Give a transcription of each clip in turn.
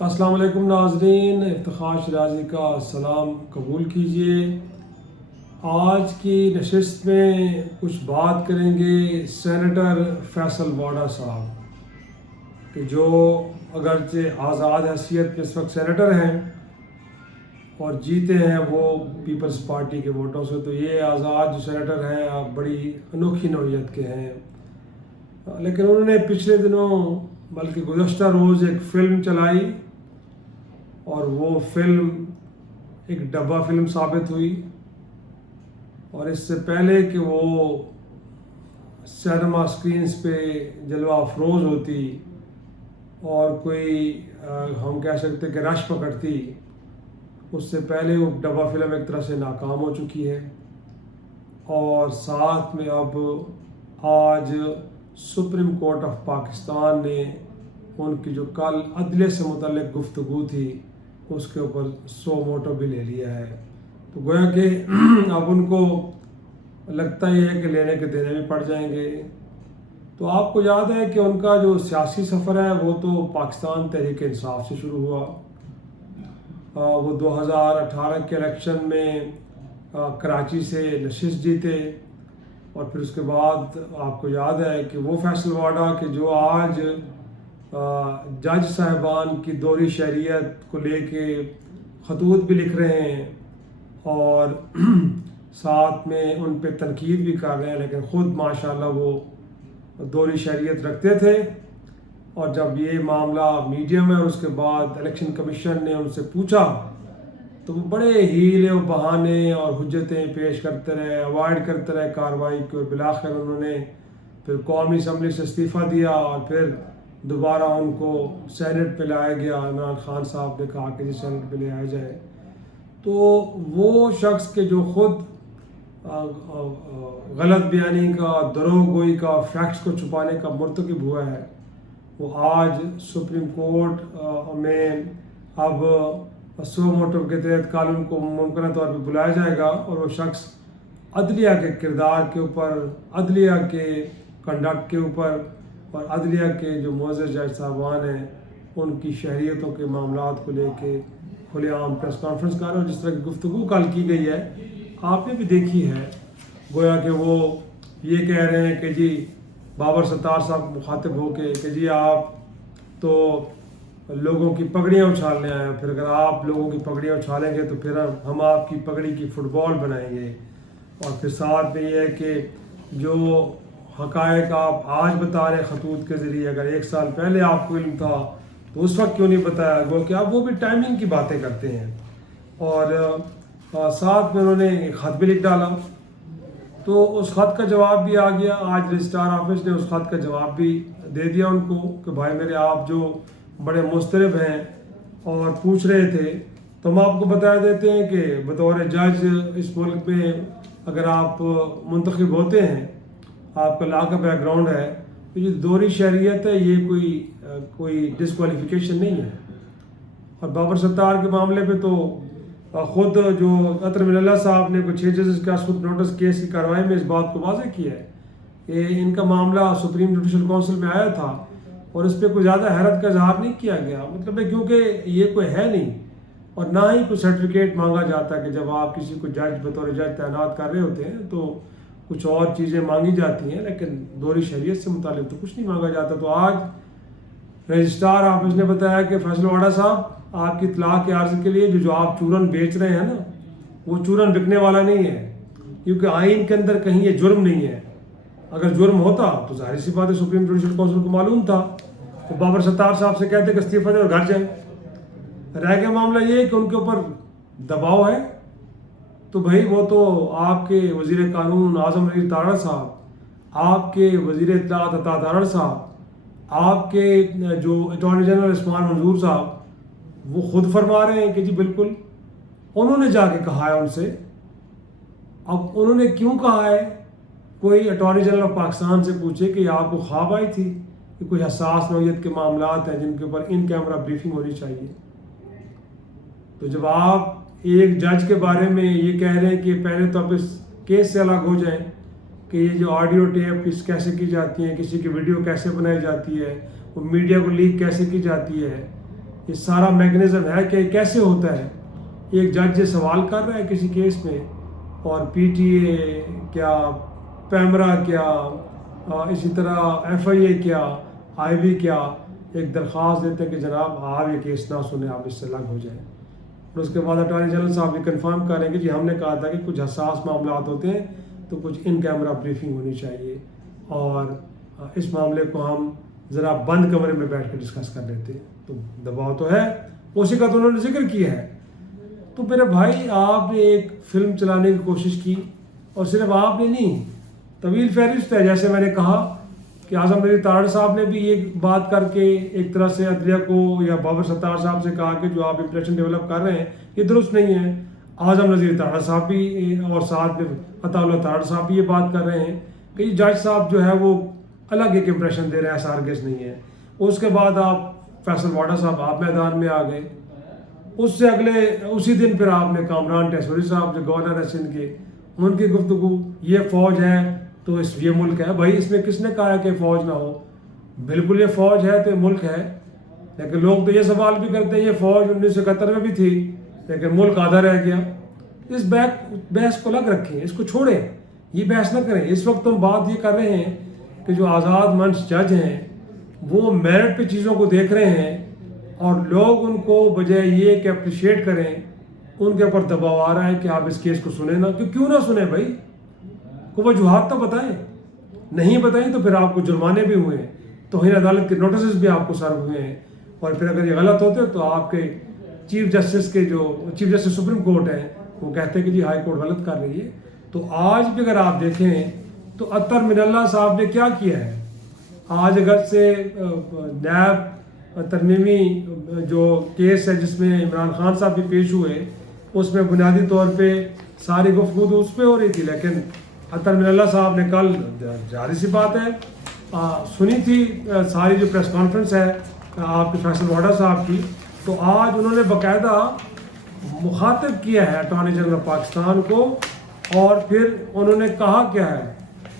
السلام علیکم ناظرین، افتخار شرازی کا سلام قبول کیجیے۔ آج کی نشست میں کچھ بات کریں گے سینیٹر فیصل واڈا صاحب کہ جو اگرچہ آزاد حیثیت میں اس وقت سینیٹر ہیں اور جیتے ہیں وہ پیپلز پارٹی کے ووٹوں سے، تو یہ آزاد جو سینیٹر ہیں آپ بڑی انوکھی نوعیت کے ہیں، لیکن انہوں نے پچھلے دنوں بلکہ گزشتہ روز ایک فلم چلائی اور وہ فلم ایک ڈبہ فلم ثابت ہوئی، اور اس سے پہلے کہ وہ سینما سکرینز پہ جلوہ افروز ہوتی اور کوئی ہم کہہ سکتے کہ رش پکڑتی، اس سے پہلے وہ ڈبہ فلم ایک طرح سے ناکام ہو چکی ہے۔ اور ساتھ میں اب آج سپریم کورٹ آف پاکستان نے ان کی جو کل عدلیہ سے متعلق گفتگو تھی اس کے اوپر سو موٹو بھی لے لیا ہے، تو گویا کہ اب ان کو لگتا یہ ہے کہ لینے کے دینے بھی پڑ جائیں گے۔ تو آپ کو یاد ہے کہ ان کا جو سیاسی سفر ہے وہ تو پاکستان تحریک انصاف سے شروع ہوا۔ وہ 2018 کے الیکشن میں کراچی سے نشست جیتے، اور پھر اس کے بعد آپ کو یاد ہے کہ وہ فیصل واڈا کہ جو آج جج صاحبان کی دوہری شہریت کو لے کے خطوط بھی لکھ رہے ہیں اور ساتھ میں ان پہ تنقید بھی کر رہے ہیں، لیکن خود ماشاءاللہ وہ دوہری شہریت رکھتے تھے، اور جب یہ معاملہ میڈیا میں اور اس کے بعد الیکشن کمیشن نے ان سے پوچھا تو وہ بڑے ہیلے و بہانے اور حجتیں پیش کرتے رہے، اوائڈ کرتے رہے کارروائی کو، اور بالآخر انہوں نے پھر قومی اسمبلی سے استعفیٰ دیا اور پھر دوبارہ ان کو سینٹ پہ لایا گیا۔ عمران خان صاحب نے کہا کہ سینٹ پہ لے آیا جائے۔ تو وہ شخص کے جو خود غلط بیانی کا، دروغ گوئی کا، فیکٹس کو چھپانے کا مرتکب ہوا ہے، وہ آج سپریم کورٹ میں اب سو موٹو کے تحت کل ان کو ممکنہ طور پہ بلایا جائے گا، اور وہ شخص عدلیہ کے کردار کے اوپر، عدلیہ کے کنڈکٹ کے اوپر اور عدلیہ کے جو معزز جج صاحبان ہیں ان کی شہریتوں کے معاملات کو لے کے کھلے عام پریس کانفرنس کر رہے ہیں، اور جس طرح کی گفتگو کل کی گئی ہے آپ نے بھی دیکھی ہے، گویا کہ وہ یہ کہہ رہے ہیں کہ جی بابر ستار صاحب مخاطب ہو کے کہ جی آپ تو لوگوں کی پگڑیاں اچھالنے آئے ہیں، پھر اگر آپ لوگوں کی پگڑیاں اچھالیں گے تو پھر ہم آپ کی پگڑی کی فٹ بال بنائیں گے، اور پھر ساتھ میں یہ ہے کہ جو حقائق آپ آج بتا رہے خطوط کے ذریعے اگر ایک سال پہلے آپ کو علم تھا تو اس وقت کیوں نہیں بتایا، گو کہ اب وہ بھی ٹائمنگ کی باتیں کرتے ہیں۔ اور ساتھ میں انہوں نے ایک خط بھی لکھ ڈالا، تو اس خط کا جواب بھی آ گیا۔ آج رجسٹرار آفس نے اس خط کا جواب بھی دے دیا ان کو کہ بھائی میرے آپ جو بڑے مضطرب ہیں اور پوچھ رہے تھے، تو ہم آپ کو بتا دیتے ہیں کہ بطور جج اس ملک میں اگر آپ منتخب ہوتے ہیں، آپ کا لا کا بیک گراؤنڈ ہے، تو یہ دوہری شہریت ہے، یہ کوئی ڈسکوالیفیکیشن نہیں ہے۔ اور بابر ستار کے معاملے پہ تو خود جو عطر من اللہ صاحب نے کچھ 6 ججز کا خود نوٹس کیس کی کارروائی میں اس بات کو واضح کیا ہے کہ ان کا معاملہ سپریم جوڈیشل کونسل میں آیا تھا اور اس پہ کوئی زیادہ حیرت کا اظہار نہیں کیا گیا، مطلب ہے کیونکہ یہ کوئی ہے نہیں، اور نہ ہی کوئی سرٹیفکیٹ مانگا جاتا کہ جب آپ کسی کو جج بطور جج تعینات کر رہے ہوتے ہیں تو کچھ اور چیزیں مانگی جاتی ہیں، لیکن دوہری شہریت سے متعلق تو کچھ نہیں مانگا جاتا۔ تو آج رجسٹرار آفس نے بتایا کہ فیصل واڈا صاحب آپ کی اطلاع کے عرض کے لیے جو آپ چورن بیچ رہے ہیں نا، وہ چورن بکنے والا نہیں ہے، کیونکہ آئین کے اندر کہیں یہ جرم نہیں ہے۔ اگر جرم ہوتا تو ظاہر سی بات ہے سپریم جوڈیشل کونسل کو معلوم تھا، تو بابر ستار صاحب سے کہتے کہ استعفیٰ دیں اور گھر جائیں۔ رہ گیا معاملہ یہ ہے کہ ان کے اوپر دباؤ ہے، تو بھائی وہ تو آپ کے وزیر قانون اعظم علی تارڑ صاحب، آپ کے وزیر اطلاعات عطا تارڑ صاحب، آپ کے جو اٹارنی جنرل عثمان منظور صاحب، وہ خود فرما رہے ہیں کہ جی بالکل انہوں نے جا کے کہا ہے ان سے۔ اب انہوں نے کیوں کہا ہے؟ کوئی اٹارنی جنرل آف پاکستان سے پوچھے کہ آپ کو خواب آئی تھی کہ کوئی حساس نوعیت کے معاملات ہیں جن کے اوپر ان کیمرہ بریفنگ ہونی چاہیے۔ تو جب آپ ایک جج کے بارے میں یہ کہہ رہے ہیں کہ پہلے تو آپ اس کیس سے الگ ہو جائیں کہ یہ جو آڈیو ٹیپ کیسے کی جاتی ہیں، کسی کی ویڈیو کیسے بنائی جاتی ہے، وہ میڈیا کو لیک کیسے کی جاتی ہے، یہ سارا میکنزم ہے کہ کیسے ہوتا ہے. ایک جج سوال کر رہا ہے کسی کیس میں اور پی ٹی اے کیا، پیمرا کیا، اسی طرح ایف آئی اے کیا، آئی بی کیا ایک درخواست دیتے ہیں کہ جناب آپ یہ کیس نہ سنیں، آپ اس سے الگ ہو جائیں. اور اس کے بعد اٹارنی جنرل صاحب یہ کنفرم کر رہے ہیں کہ جی ہم نے کہا تھا کہ کچھ حساس معاملات ہوتے ہیں تو کچھ ان کیمرہ بریفنگ ہونی چاہیے اور اس معاملے کو ہم ذرا بند کمرے میں بیٹھ کے ڈسکس کر لیتے ہیں. تو دباؤ تو ہے، اسی کا تو انہوں نے ذکر کیا ہے. تو میرے بھائی آپ نے ایک فلم چلانے کی کوشش کی اور صرف آپ نے نہیں، طویل فہرست ہے. جیسے میں نے کہا کہ اعظم نذیر تارڑ صاحب نے بھی یہ بات کر کے ایک طرح سے عدلیہ کو یا بابر ستار صاحب سے کہا کہ جو آپ امپریشن ڈیولپ کر رہے ہیں یہ درست نہیں ہے. اعظم نذیر تارڑ صاحب بھی اور ساتھ میں عطا اللہ تارڑ صاحب بھی یہ بات کر رہے ہیں کہ یہ جج صاحب جو ہے وہ الگ ایک امپریشن دے رہے ہیں، ایسا ہرگز نہیں ہے. اس کے بعد آپ فیصل واڈا صاحب آپ میدان میں آ گئے. اس سے اسی دن پھر آپ نے کامران ٹیسوری صاحب جو گورنر ہیں سندھ کے، ان کی گفتگو یہ فوج ہے تو یہ ملک ہے. بھائی اس میں کس نے کہا ہے کہ فوج نہ ہو؟ بالکل یہ فوج ہے تو ملک ہے. لیکن لوگ تو یہ سوال بھی کرتے ہیں یہ فوج 1971 میں بھی تھی لیکن ملک آدھا رہ گیا. اس بحث کو الگ رکھیں، اس کو چھوڑیں، یہ بحث نہ کریں. اس وقت ہم بات یہ کر رہے ہیں کہ جو آزاد منچ جج ہیں وہ میرٹ پہ چیزوں کو دیکھ رہے ہیں اور لوگ ان کو بجائے یہ کہ اپریشیٹ کریں ان کے اوپر دباؤ آ رہا ہے کہ آپ اس کیس کو سنیں نا. کیوں نہ سنیں بھائی؟ کو وجوہات تو بتائیں. نہیں بتائیں تو پھر آپ کو جرمانے بھی ہوئے ہیں، توہین عدالت کے نوٹسز بھی آپ کو سرو ہوئے ہیں. اور پھر اگر یہ غلط ہوتے تو آپ کے چیف جسٹس سپریم کورٹ ہیں وہ کہتے ہیں کہ جی ہائی کورٹ غلط کر رہی ہے. تو آج بھی اگر آپ دیکھیں تو اطہر من اللہ صاحب نے کیا کیا ہے. آج اگر سے نیب ترمیمی جو کیس ہے جس میں عمران خان صاحب بھی پیش ہوئے، اس میں بنیادی طور پہ ساری گفتگو تو اس پہ ہو رہی تھی، لیکن اطہر من اللہ صاحب نے کل ظاہر سی بات ہے سنی تھی ساری جو پریس کانفرنس ہے آپ کے فیصل واڈا صاحب کی. تو آج انہوں نے باقاعدہ مخاطب کیا ہے اٹارنی جنرل پاکستان کو اور پھر انہوں نے کہا کیا ہے.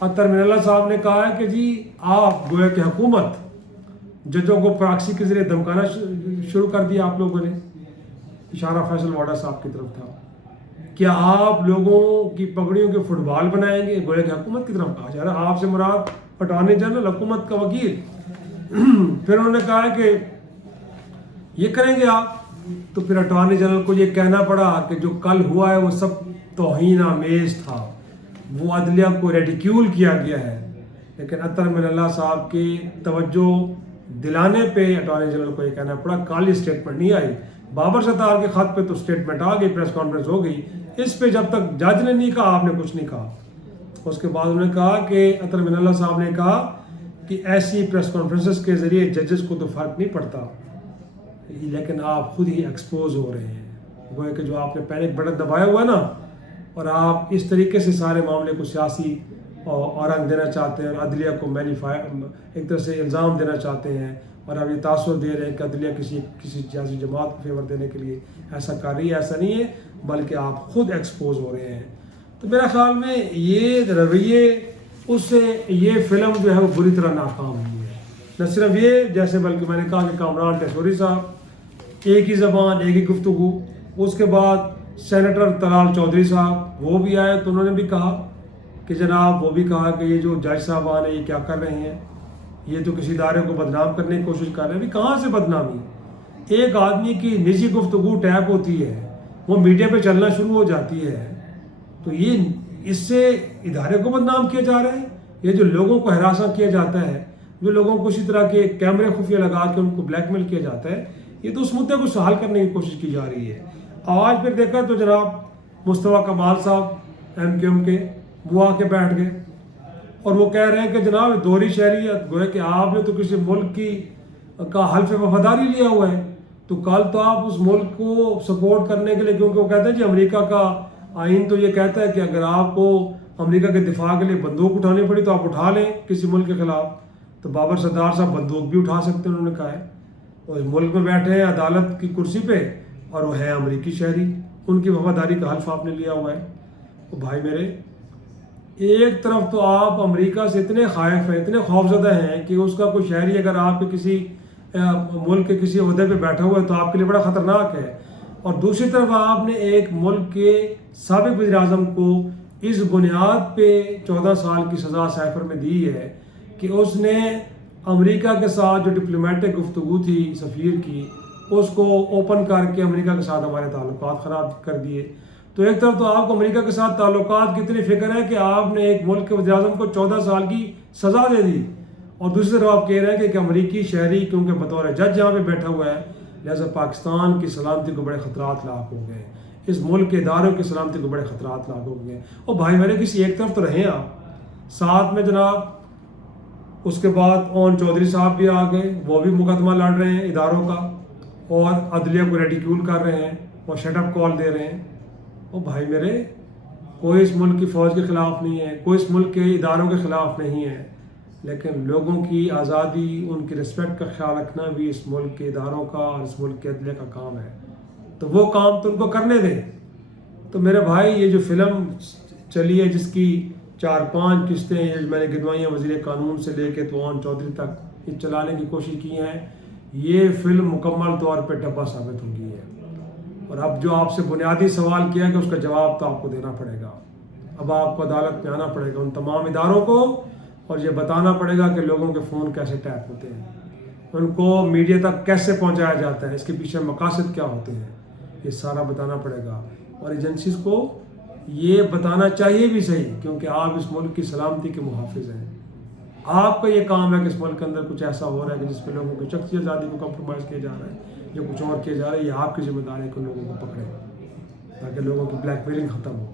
اطہر من اللہ صاحب نے کہا ہے کہ جی آپ گویا کہ حکومت ججوں کو پراکسی کے ذریعے دھمکانا شروع کر دیا آپ لوگوں نے. اشارہ فیصل واڈا صاحب کی طرف تھا. کیا آپ لوگوں کی پگڑیوں کے فٹ بال بنائیں گے؟ گویا کہ حکومت کی طرف کہا جا رہا ہے. آپ سے مراد اٹارنی جنرل، حکومت کا وکیل. پھر انہوں نے کہا کہ یہ کریں گے آپ. تو پھر اٹارنی جنرل کو یہ کہنا پڑا کہ جو کل ہوا ہے وہ سب توہین آمیز تھا، وہ عدلیہ کو ریڈیکیول کیا گیا ہے. لیکن اطہر من اللہ صاحب کی توجہ دلانے پہ اٹارنی جنرل کو یہ کہنا پڑا. کالی اسٹیٹمنٹ نہیں آئی. بابر ستار کے خط پہ تو اسٹیٹمنٹ آ گئی، پریس کانفرنس ہو گئی. اس پہ جب تک جج نے نہیں کہا آپ نے کچھ نہیں کہا. اس کے بعد انہوں نے کہا کہ اطہر من اللہ صاحب نے کہا کہ ایسی پریس کانفرنسز کے ذریعے ججز کو تو فرق نہیں پڑتا لیکن آپ خود ہی ایکسپوز ہو رہے ہیں. گویا کہ جو آپ نے پینک بٹن دبایا ہوا ہے نا اور آپ اس طریقے سے سارے معاملے کو سیاسی اور رنگ دینا چاہتے ہیں اور عدلیہ کو ایک طرح سے الزام دینا چاہتے ہیں اور اب یہ تاثر دے رہے ہیں کہ عدلیہ کسی سیاسی جماعت کو فیور دینے کے لیے ایسا کر رہی ہے. ایسا نہیں ہے بلکہ آپ خود ایکسپوز ہو رہے ہیں. تو میرا خیال میں یہ رویے اس سے یہ فلم جو ہے وہ بری طرح ناکام ہوئی ہے. نہ صرف یہ جیسے بلکہ میں نے کہا کہ کامران ٹیسوری صاحب ایک ہی زبان ایک ہی گفتگو. اس کے بعد سینیٹر طلال چودھری صاحب وہ بھی آئے تو انہوں نے بھی کہا کہ جناب وہ بھی کہا کہ یہ جو جج صاحبان ہیں یہ کیا کر رہے ہیں، یہ تو کسی ادارے کو بدنام کرنے کی کوشش کر رہے ہیں. ابھی کہاں سے بدنامی؟ ایک آدمی کی نجی گفتگو ٹیپ ہوتی ہے، وہ میڈیا پہ چلنا شروع ہو جاتی ہے تو یہ اس سے ادارے کو بدنام کیا جا رہا ہے. یہ جو لوگوں کو ہراساں کیا جاتا ہے، جو لوگوں کو اسی طرح کے کیمرے خفیہ لگا کے ان کو بلیک میل کیا جاتا ہے، یہ تو اس مدعے کو حل کرنے کی کوشش کی جا رہی ہے. آج پھر دیکھا تو جناب مصطفیٰ کمال صاحب ایم کیو ایم کے وہ آ کے بیٹھ گئے اور وہ کہہ رہے ہیں کہ جناب دوہری شہریت، گویا کہ آپ نے تو کسی ملک کا حلف وفاداری لیا ہوا ہے تو کل تو آپ اس ملک کو سپورٹ کرنے کے لیے، کیونکہ وہ کہتے ہیں جی امریکہ کا آئین تو یہ کہتا ہے کہ اگر آپ کو امریکہ کے دفاع کے لیے بندوق اٹھانی پڑی تو آپ اٹھا لیں کسی ملک کے خلاف. تو بابر ستار صاحب بندوق بھی اٹھا سکتے ہیں انہوں نے کہا ہے. اور ملک میں بیٹھے ہیں عدالت کی کرسی پہ اور وہ ہے امریکی شہری، ان کی وفاداری کا حلف آپ نے لیا ہوا ہے. تو بھائی میرے ایک طرف تو آپ امریکہ سے اتنے خائف ہیں، اتنے خوفزدہ ہیں کہ اس کا کوئی شہری اگر آپ کے کسی ملک کے کسی عہدے پہ بیٹھا ہوا ہے تو آپ کے لیے بڑا خطرناک ہے. اور دوسری طرف آپ نے ایک ملک کے سابق وزیر اعظم کو اس بنیاد پہ 14 سال کی سزا سائفر میں دی ہے کہ اس نے امریکہ کے ساتھ جو ڈپلومیٹک گفتگو تھی سفیر کی اس کو اوپن کر کے امریکہ کے ساتھ ہمارے تعلقات خراب کر دیے. تو ایک طرف تو آپ کو امریکہ کے ساتھ تعلقات کی اتنی فکر ہے کہ آپ نے ایک ملک کے وزیر اعظم کو 14 سال کی سزا دے دی, اور دوسری طرف آپ کہہ رہے ہیں کہ ایک امریکی شہری کیونکہ بطور جج یہاں پہ بیٹھا ہوا ہے لہٰذا پاکستان کی سلامتی کو بڑے خطرات لاحق ہو گئے, اس ملک کے اداروں کی سلامتی کو بڑے خطرات لاحق ہو گئے. اور بھائی میرے کسی ایک طرف تو رہیں آپ ساتھ میں جناب. اس کے بعد اون چودھری صاحب بھی آ گئے, وہ بھی مقدمہ لڑ رہے ہیں اداروں کا اور عدلیہ کو ریڈیکیول کر رہے ہیں اور شٹ اپ کال دے رہے ہیں. او بھائی میرے, کوئی اس ملک کی فوج کے خلاف نہیں ہے, کوئی اس ملک کے اداروں کے خلاف نہیں ہے, لیکن لوگوں کی آزادی, ان کی رسپیکٹ کا خیال رکھنا بھی اس ملک کے اداروں کا اور اس ملک کے عدلیہ کا کام ہے. تو وہ کام تو ان کو کرنے دیں. تو میرے بھائی یہ جو فلم چلی ہے جس کی 4-5 قسطیں یہ میں نے گنوائی ہیں وزیر قانون سے لے کے تو اون چودھری تک یہ چلانے کی کوشش کی ہیں, یہ فلم مکمل طور پہ ڈبہ ثابت ہو گئی ہے. اور اب جو آپ سے بنیادی سوال کیا کہ اس کا جواب تو آپ کو دینا پڑے گا. اب آپ کو عدالت میں آنا پڑے گا ان تمام اداروں کو اور یہ بتانا پڑے گا کہ لوگوں کے فون کیسے ٹیپ ہوتے ہیں, ان کو میڈیا تک کیسے پہنچایا جاتا ہے, اس کے پیچھے مقاصد کیا ہوتے ہیں, یہ سارا بتانا پڑے گا. اور ایجنسیز کو یہ بتانا چاہیے بھی صحیح, کیونکہ آپ اس ملک کی سلامتی کے محافظ ہیں. آپ کا یہ کام ہے کہ اس ملک کے اندر کچھ ایسا ہو رہا ہے کہ جس پہ لوگوں کی شخصی آزادی کو کمپرومائز کیا جا رہا ہے, جو کچھ اور کیا جا رہا ہے, یہ آپ کی ذمہ داری ہے کہ لوگوں کو پکڑیں تاکہ لوگوں کی بلیک میلنگ ختم ہو.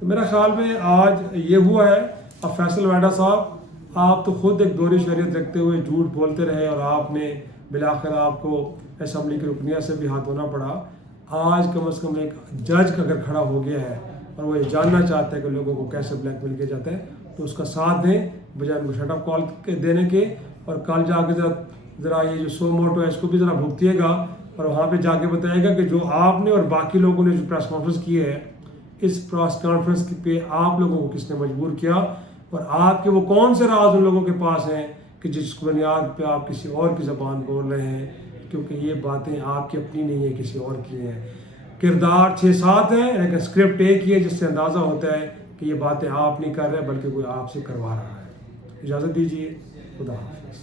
تو میرا خیال میں آج یہ ہوا ہے. اب فیصل ویڈا صاحب آپ تو خود ایک دوہری شریعت رکھتے ہوئے جھوٹ بولتے رہے اور آپ نے بالآخر آپ کو اسمبلی کی رکنیت سے بھی ہاتھ دھونا پڑا. آج کم از کم ایک جج اگر کھڑا ہو گیا ہے اور وہ یہ جاننا چاہتا ہے کہ لوگوں کو کیسے بلیک میل کیا جاتا ہے تو اس کا ساتھ دیں بجائے ان کو شٹ اپ کال دینے کے. اور کل جا کے ذرا یہ جو سو موٹو ہے اس کو بھی ذرا بھگتیے گا اور وہاں پہ جا کے بتائے گا کہ جو آپ نے اور باقی لوگوں نے جو پریس کانفرنس کی ہے اس پریس کانفرنس پہ آپ لوگوں کو کس نے مجبور کیا اور آپ کے وہ کون سے راز ان لوگوں کے پاس ہیں کہ جس بنیاد پہ آپ کسی اور کی زبان بول رہے ہیں, کیونکہ یہ باتیں آپ کی اپنی نہیں ہیں, کسی اور کی ہیں. کردار 6-7 ہیں لیکن اسکرپٹ ایک ہی ہے جس سے اندازہ ہوتا ہے کہ یہ باتیں آپ نہیں کر رہے بلکہ کوئی آپ سے کروا رہا ہے. اجازت دیجیے, خدا حافظ.